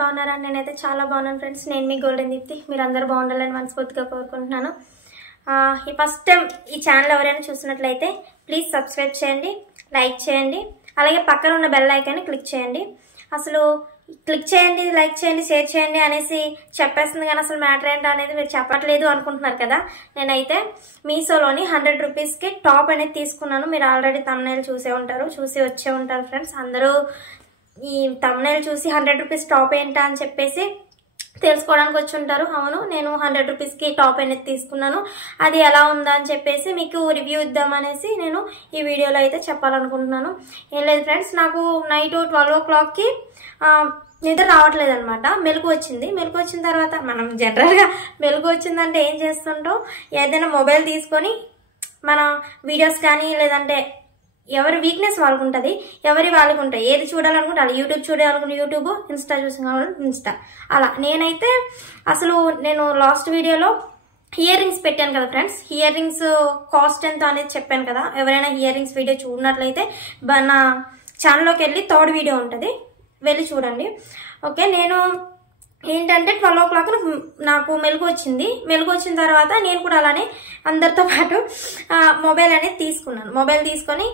బాగున్నారా? నేనైతే చాలా బాగున్నాను ఫ్రెండ్స్. నేను మీ గోల్డెన్ దీప్తి. మీరు అందరూ బాగుండాలని మనస్ఫూర్తిగా కోరుకుంటున్నాను. ఈ ఫస్ట్ టైం ఈ ఛానల్ ఎవరైనా చూసినట్లయితే ప్లీజ్ సబ్స్క్రైబ్ చేయండి, లైక్ చేయండి, అలాగే పక్కన ఉన్న బెల్ ఐకాన్ని క్లిక్ చేయండి. అసలు క్లిక్ చేయండి, లైక్ చేయండి, షేర్ చేయండి అనేసి చెప్పేస్తుంది, కానీ అసలు మ్యాటర్ ఏంటో అనేది మీరు చెప్పట్లేదు అనుకుంటున్నారు కదా. నేనైతే మీషోలోని 100 రూపీస్కి టాప్ అనేది తీసుకున్నాను. మీరు ఆల్రెడీ థంబ్నెయిల్ చూసే ఉంటారు, చూసి వచ్చే ఉంటారు ఫ్రెండ్స్. అందరూ ఈ థంబ్నెయిల్ చూసి 100 రూపీస్ టాప్ ఏంటా అని చెప్పేసి తెలుసుకోవడానికి వచ్చి ఉంటారు. అవును, నేను 100 రూపీస్కి టాప్ అనేది తీసుకున్నాను. అది ఎలా ఉందా అని చెప్పేసి మీకు రివ్యూ ఇద్దామనేసి నేను ఈ వీడియోలో అయితే చెప్పాలనుకుంటున్నాను. ఏం లేదు ఫ్రెండ్స్, నాకు నైట్ 12 o'clockకి నిద్ర రావట్లేదు అనమాట. మెలకు వచ్చింది. మెలకు వచ్చిన తర్వాత మనం జనరల్గా మెలకు వచ్చిందంటే ఏం చేస్తుంటాం, ఏదైనా మొబైల్ తీసుకొని మన వీడియోస్ కానీ లేదంటే ఎవరి వీక్నెస్ వాళ్ళకు ఉంటుంది, ఎవరి వాళ్ళకు ఉంటాయి. ఏది చూడాలనుకుంటే అలా, యూట్యూబ్ చూడాలనుకుంటే యూట్యూబ్, ఇన్స్టా చూసుకోవాలంటే ఇన్స్టా. అలా నేనైతే అసలు నేను లాస్ట్ వీడియోలో ఇయర్ రింగ్స్ పెట్టాను కదా ఫ్రెండ్స్. ఇయర్ రింగ్స్ కాస్ట్ ఎంత అనేది చెప్పాను కదా. ఎవరైనా ఇయర్ రింగ్స్ వీడియో చూడనట్లయితే నా ఛానల్లోకి వెళ్ళి 3rd వీడియో ఉంటుంది, వెళ్ళి చూడండి. ఓకే, నేను ఏంటంటే 12 o'clock నాకు మెలకు వచ్చింది. మెలకు వచ్చిన తర్వాత నేను కూడా అలానే అందరితో పాటు మొబైల్ అనేది తీసుకున్నాను. మొబైల్ తీసుకొని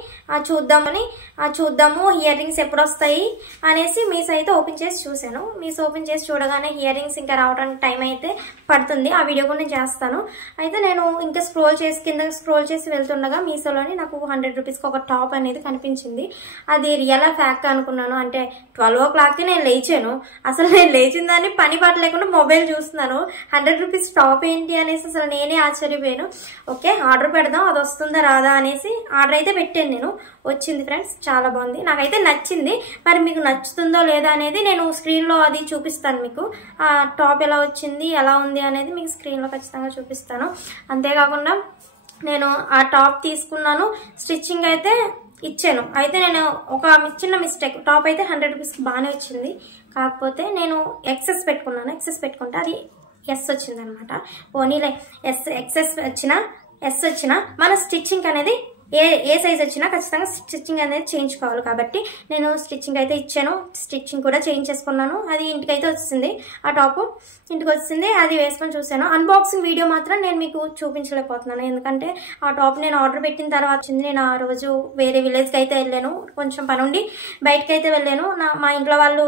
చూద్దాము ఇయర్ రింగ్స్ ఎప్పుడు వస్తాయి అనేసి మీస్ అయితే ఓపెన్ చేసి చూశాను. మీస్ ఓపెన్ చేసి చూడగానే ఇయర్ రింగ్స్ ఇంకా రావడానికి టైం అయితే పడుతుంది. ఆ వీడియో కూడా నేను చేస్తాను. అయితే నేను ఇంకా కింద స్క్రోల్ చేసి వెళ్తుండగా మీషోలోని నాకు 100 రూపీస్కి ఒక టాప్ అనేది కనిపించింది. అది రియల్ ఫ్యాక్ట్ అనుకున్నాను. అంటే 12 o'clockకి నేను లేచాను. అసలు నేను లేచిన దాన్ని పని పాట లేకుండా మొబైల్ చూస్తున్నాను. 100 రూపీస్ టాప్ ఏంటి అనేసి అసలు నేనే ఆశ్చర్యపోయాను. ఓకే, ఆర్డర్ పెడదాం, అది వస్తుందా రాదా అనేసి ఆర్డర్ అయితే పెట్టాను. నేను వచ్చింది ఫ్రెండ్స్, చాలా బాగుంది, నాకైతే నచ్చింది. మరి మీకు నచ్చుతుందో లేదా అనేది నేను స్క్రీన్లో అది చూపిస్తాను. మీకు ఆ టాప్ ఎలా వచ్చింది, ఎలా ఉంది అనేది మీకు స్క్రీన్లో ఖచ్చితంగా చూపిస్తాను. అంతేకాకుండా నేను ఆ టాప్ తీసుకున్నాను, స్టిచ్చింగ్ అయితే ఇచ్చాను. అయితే నేను ఒక చిన్న మిస్టేక్, టాప్ అయితే 100 రూపీస్కి బాగానే వచ్చింది. కాకపోతే నేను ఎక్సెస్ పెట్టుకున్నాను. ఎక్సెస్ పెట్టుకుంటే అది ఎస్ వచ్చింది అనమాట. పోనీలే, ఎక్సెస్ వచ్చినా ఎస్ వచ్చినా మన స్టిచ్చింగ్ అనేది ఏ సైజ్ వచ్చినా ఖచ్చితంగా స్టిచ్చింగ్ అనేది చేయించుకోవాలి. కాబట్టి నేను స్టిచ్చింగ్ అయితే ఇచ్చాను, స్టిచ్చింగ్ కూడా చేయించేసుకున్నాను. అది ఇంటికైతే వచ్చింది, ఆ టాప్ ఇంటికి వచ్చింది. అది వేసుకొని చూసాను. అన్బాక్సింగ్ వీడియో మాత్రం నేను మీకు చూపించలేకపోతున్నాను, ఎందుకంటే ఆ టాప్ నేను ఆర్డర్ పెట్టిన తర్వాత వచ్చింది. నేను ఆ రోజు వేరే విలేజ్కి అయితే వెళ్ళాను, కొంచెం పని ఉండి బయటకి అయితే వెళ్ళాను. మా ఇంట్లో వాళ్ళు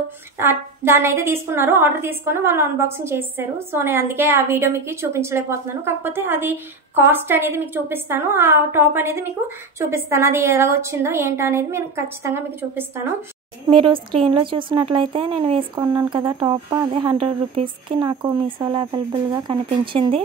దాన్ని అయితే తీసుకున్నారు, ఆర్డర్ తీసుకొని వాళ్ళు అన్బాక్సింగ్ చేస్తారు. సో నేను అందుకే ఆ వీడియో మీకు చూపించలేకపోతున్నాను. కాకపోతే అది కాస్ట్ అనేది మీకు చూపిస్తాను, ఆ టాప్ అనేది మీకు చూపిస్తాను. అది ఎలా వచ్చిందో ఏంటో అనేది నేను ఖచ్చితంగా మీకు చూపిస్తాను. మీరు స్క్రీన్లో చూసినట్లయితే నేను వేసుకున్నాను కదా టాప్, అదే 100 రూపీస్కి నాకు మీషోలో అవైలబుల్గా కనిపించింది.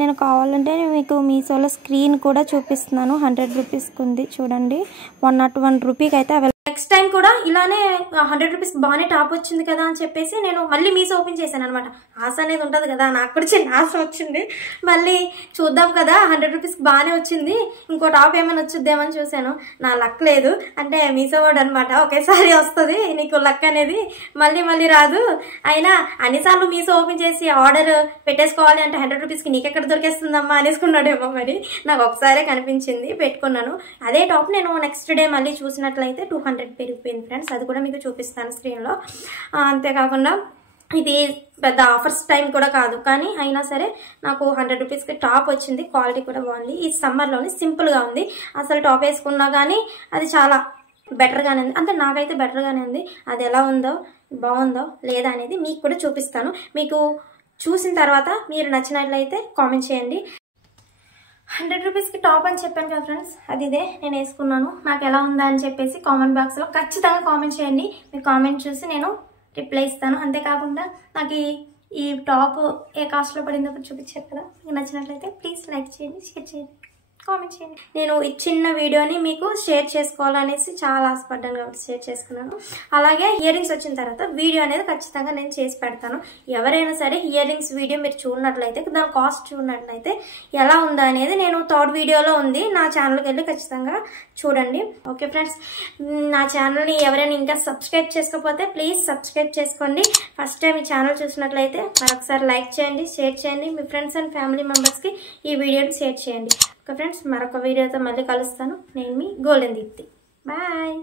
నేను కావాలంటే మీకు మీషోలో స్క్రీన్ కూడా చూపిస్తున్నాను. 100 రూపీస్కి ఉంది చూడండి. 101 రూపీకి అయితే అవైలబుల్. నెక్స్ట్ టైం కూడా ఇలానే 100 రూపీస్ బాగానే టాప్ వచ్చింది కదా అని చెప్పేసి నేను మళ్ళీ మీషో ఓపెన్ చేశాను అనమాట. ఆశ అనేది ఉంటుంది కదా, నాకు కూడా చిన్న ఆశ వచ్చింది. మళ్ళీ చూద్దాం కదా, 100 రూపీస్కి బాగానే వచ్చింది, ఇంకో టాప్ ఏమైనా వచ్చుద్దేమని చూశాను. నా లక్ లేదు, అంటే మీషో వాడు అనమాట, ఒకేసారి వస్తుంది నీకు లక్ అనేది, మళ్ళీ రాదు. అయినా అన్నిసార్లు మీషో ఓపెన్ చేసి ఆర్డర్ పెట్టేసుకోవాలి అంటే 100 రూపీస్కి నీకెక్కడ దొరికేస్తుందమ్మా అనేసుకున్నాడేమో. మరి నాకు ఒకసారే కనిపించింది, పెట్టుకున్నాను. అదే టాప్ నేను నెక్స్ట్ డే మళ్ళీ చూసినట్లయితే 200 పెరిగిపోయింది ఫ్రెండ్స్. అది కూడా మీకు చూపిస్తాను స్క్రీన్లో. అంతేకాకుండా ఇది పెద్ద ఆఫర్స్ టైం కూడా కాదు, కానీ అయినా సరే నాకు 100 రూపీస్కి టాప్ వచ్చింది. క్వాలిటీ కూడా బాగుంది. ఈ సమ్మర్లోని సింపుల్గా ఉంది. అసలు టాప్ వేసుకున్నా కానీ అది చాలా బెటర్గానే ఉంది, అంటే నాకైతే బెటర్గానే ఉంది. అది ఎలా ఉందో, బాగుందో లేదా అనేది మీకు కూడా చూపిస్తాను. మీకు చూసిన తర్వాత మీరు నచ్చినట్లయితే కామెంట్ చేయండి. 100 రూపీస్కి టాప్ అని చెప్పాను కదా ఫ్రెండ్స్, అది ఇదే నేను వేసుకున్నాను. నాకు ఎలా ఉందా అని చెప్పేసి కామెంట్ బాక్స్లో ఖచ్చితంగా కామెంట్ చేయండి. మీ కామెంట్ చూసి నేను రిప్లై ఇస్తాను. అంతేకాకుండా నాకు ఈ టాప్ ఏ కాస్ట్లో పడిందో చూపించారు కదా, మీకు నచ్చినట్లయితే ప్లీజ్ లైక్ చేయండి, షేర్ చేయండి, కామెంట్ చేయండి. నేను ఈ చిన్న వీడియోని మీకు షేర్ చేసుకోవాలనేసి చాలా ఆశపడ్డాను కాబట్టి షేర్ చేసుకున్నాను. అలాగే ఇయర్ రింగ్స్ వచ్చిన తర్వాత వీడియో అనేది ఖచ్చితంగా నేను చేసి పెడతాను. ఎవరైనా సరే ఇయర్ రింగ్స్ వీడియో మీరు చూడనట్లయితే, దాని కాస్ట్ చూడనట్లయితే ఎలా ఉందా అనేది నేను 3rd వీడియోలో ఉంది, నా ఛానల్కి వెళ్ళి ఖచ్చితంగా చూడండి. ఓకే ఫ్రెండ్స్, నా ఛానల్ని ఎవరైనా ఇంకా సబ్స్క్రైబ్ చేసుకోకపోతే ప్లీజ్ సబ్స్క్రైబ్ చేసుకోండి. ఫస్ట్ టైం ఈ ఛానల్ చూసినట్లయితే మరొకసారి లైక్ చేయండి, షేర్ చేయండి, మీ ఫ్రెండ్స్ అండ్ ఫ్యామిలీ మెంబర్స్కి ఈ వీడియోని షేర్ చేయండి. ఓకే ఫ్రెండ్స్, మరొక వీడియోతో మళ్ళీ కలుస్తాను. నేను మీ గోల్డెన్ దీప్తి. బాయ్.